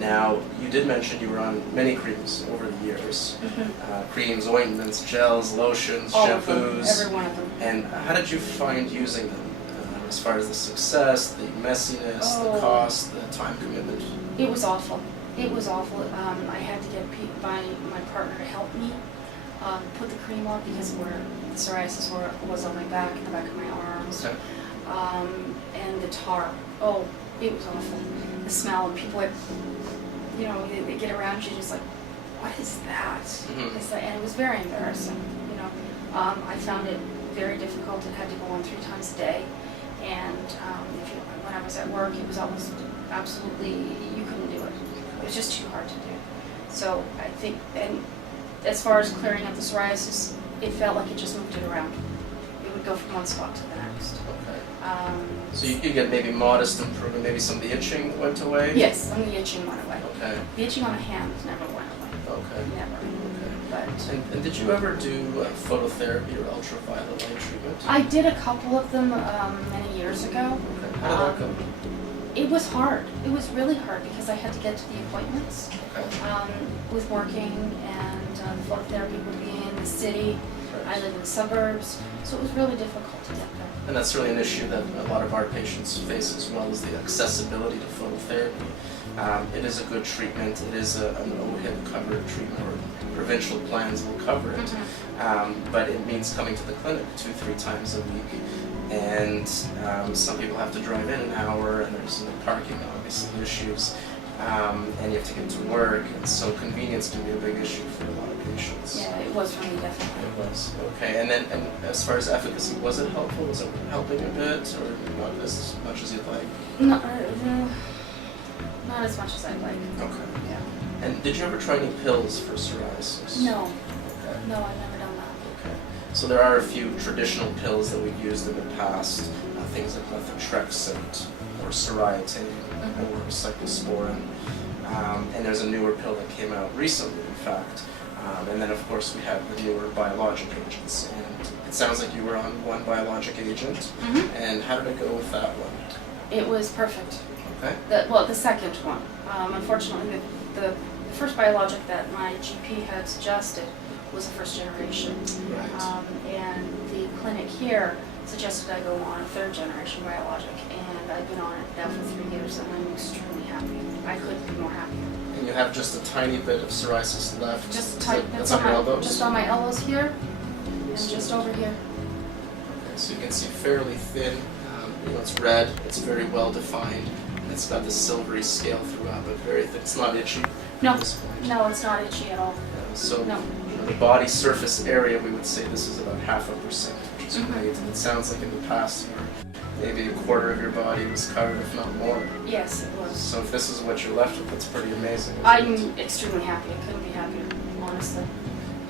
Now, you did mention you were on many creams over the years. Creams, ointments, gels, lotions, All shampoos. of them, every one of them. And how did you find using them? As far as the success, the messiness, the cost, the time commitment? It was awful. It was awful. I had to get my partner to help me put the cream on because the psoriasis was on my back, in the back of my arms. Okay. And the tar. Oh, it was awful. The smell, and people would, they get around you just like, what is that? It's like, and it was very embarrassing. I found it very difficult. It had to go on 3 times a day. And when I was at work, it was almost absolutely, you couldn't do it. It was just too hard to do. So I think, and as far as clearing up the psoriasis, it felt like it just moved it around. It would go from one spot to the next. Okay. So you could get maybe modest improvement, maybe some of the itching went away? Yes, some of the itching went away. Okay. The itching on the hands never went away. Okay. Never. Okay. But And did you ever do phototherapy or ultraviolet light treatment? I did a couple of them many years ago. Okay. How did that go? It was hard. It was really hard because I had to get to the appointments Okay. with working, and the phototherapy would be in the city. Right. I live in the suburbs, so it was really difficult to get there. And that's really an issue that a lot of our patients face as well, is the accessibility to phototherapy. It is a good treatment. It is an OHIP covered treatment, or provincial plans will cover it. But it means coming to the clinic 2-3 times a week. And some people have to drive in an hour, and there's parking, obviously, issues. And you have to get to work, and so convenience can be a big issue for a lot of patients. Yeah, it was for me, definitely. It was. Okay, and as far as efficacy, was it helpful? Was it helping a bit, or not as much as you'd like? Not as much as I'd like. Okay. Yeah. And did you ever try any pills for psoriasis? No. Okay. No, I've never done that. Okay. So there are a few traditional pills that we've used in the past, things like methotrexate or Psoriatic or cyclosporin. And there's a newer pill that came out recently, in fact. And then, of course, we have the newer biologic agents. And it sounds like you were on one biologic agent. And how did it go with that one? It was perfect. Okay. The second one. Unfortunately, the first biologic that my GP had suggested was the first generation. Right. And the clinic here suggested I go on a 3rd generation biologic, and I've been on it now for 3 years, and I'm extremely happy. I couldn't be more happy. And you have just a tiny bit of psoriasis left. Just tight. That's on your elbows? Just on my elbows here, and just over here. Okay, so you can see fairly thin. It's red. It's very well defined. It's got this silvery scale throughout, but very thin. It's not itchy No, at this point. no, it's not itchy at all. So No. the body surface area, we would say this is about 0.5%, which is great. And it sounds like in the past, maybe a quarter of your body was covered, if not more. Yes, it was. So if this is what you're left with, that's pretty amazing. isn't it? I'm extremely happy. I couldn't be happier, honestly.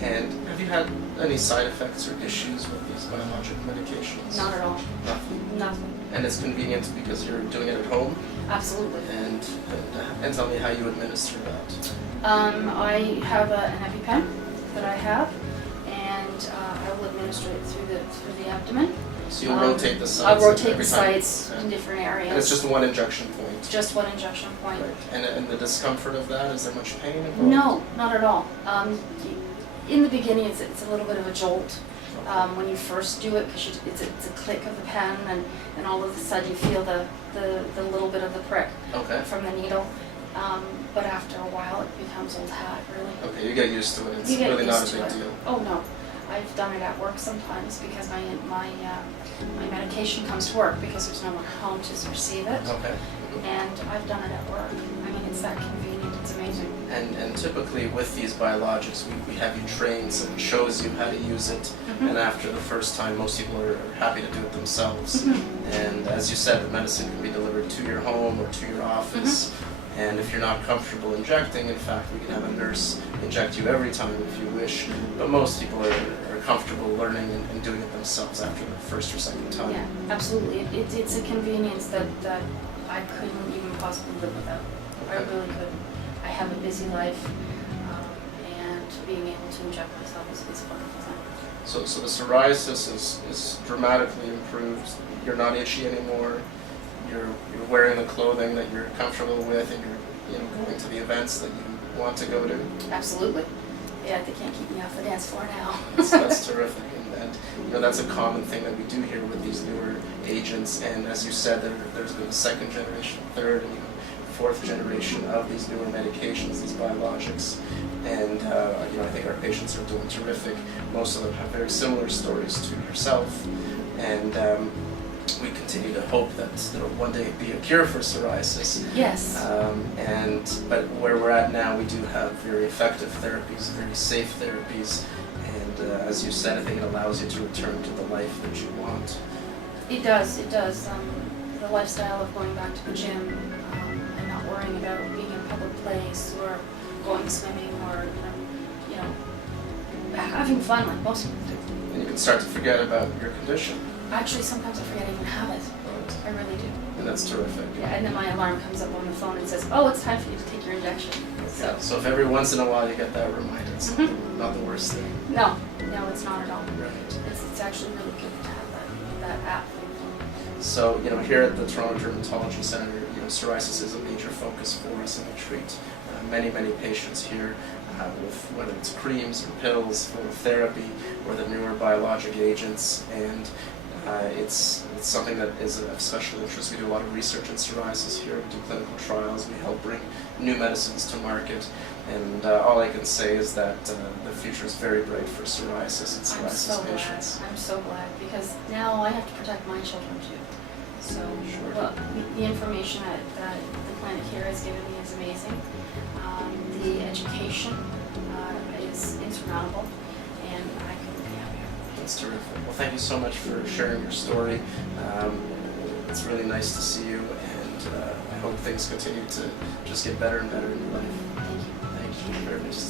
And have you had any side effects or issues with these biologic medications? Not at all. Nothing. Nothing. And it's convenient because you're doing it at home. Absolutely. And tell me how you administer that. I have an EpiPen that I have, and I will administer it through the abdomen. So you'll rotate the sites. I'll rotate every the time. sites Okay. in different areas. And it's just one injection point. Just one injection point. Right. And the discomfort of that, is there much pain involved? No, not at all. In the beginning, it's a little bit of a jolt when you first do it, because it's a click of the pen, and all of a sudden you feel the little bit of the prick from the needle. But after a while, it becomes old hat, really. Okay, you get used to it. It's You get really not used a to big it. deal. Oh no, I've done it at work sometimes because my medication comes to work because there's no one home to receive it. Okay. And I've done it at work. I mean, it's that convenient. It's amazing. And typically with these biologics, we have you trained, so it shows you how to use it. And after the first time, most people are happy to do it themselves. And as you said, the medicine can be delivered to your home or to your office. And if you're not comfortable injecting, in fact, we can have a nurse inject you every time if you wish. But most people are comfortable learning and doing it themselves after the first or second time. Yeah, absolutely. It's a convenience that I couldn't even possibly live without. I really couldn't. I have a busy life, and being able to inject myself is a wonderful thing. So the psoriasis is dramatically improved. You're not itchy anymore. You're wearing the clothing that you're comfortable with, and you're going to the events that you want to go to. Absolutely. Yeah, they can't keep me off the dance floor now. That's terrific, and that's a common thing that we do here with these newer agents. And as you said, there's been a second generation, third, and fourth generation of these newer medications, these biologics. And I think our patients are doing terrific. Most of them have very similar stories to yourself, and we continue to hope that there will one day be a cure for psoriasis. Yes. But where we're at now, we do have very effective therapies, very safe therapies, and as you said, I think it allows you to return to the life that you want. It does. The lifestyle of going back to the gym and not worrying about being in a public place or going swimming or having fun like most people do. And you can start to forget about your condition. Actually, sometimes I forget I even have it. I really do. And that's terrific. Yeah, and then my alarm comes up on the phone and says, "Oh, it's time for you to take your injection." So if every once in a while you get that reminder, it's not the worst thing. No, it's not at all. Right. It's actually really good to have that app. So here at the Toronto Dermatology Centre, psoriasis is a major focus for us, and we treat many patients here with whether it's creams or pills, phototherapy, or the newer biologic agents, and it's something that is of special interest. We do a lot of research in psoriasis here. We do clinical trials. We help bring new medicines to market, and all I can say is that the future is very bright for psoriasis and psoriasis patients. I'm so glad, because now I have to protect my children too. So Sure. well, the information that the clinic here has given me is amazing. The education is insurmountable, and I couldn't be happier. That's terrific. Well, thank you so much for sharing your story. It's really nice to see you, and I hope things continue to just get better and better in your life. Thank you. Thank you. Very nice to see you.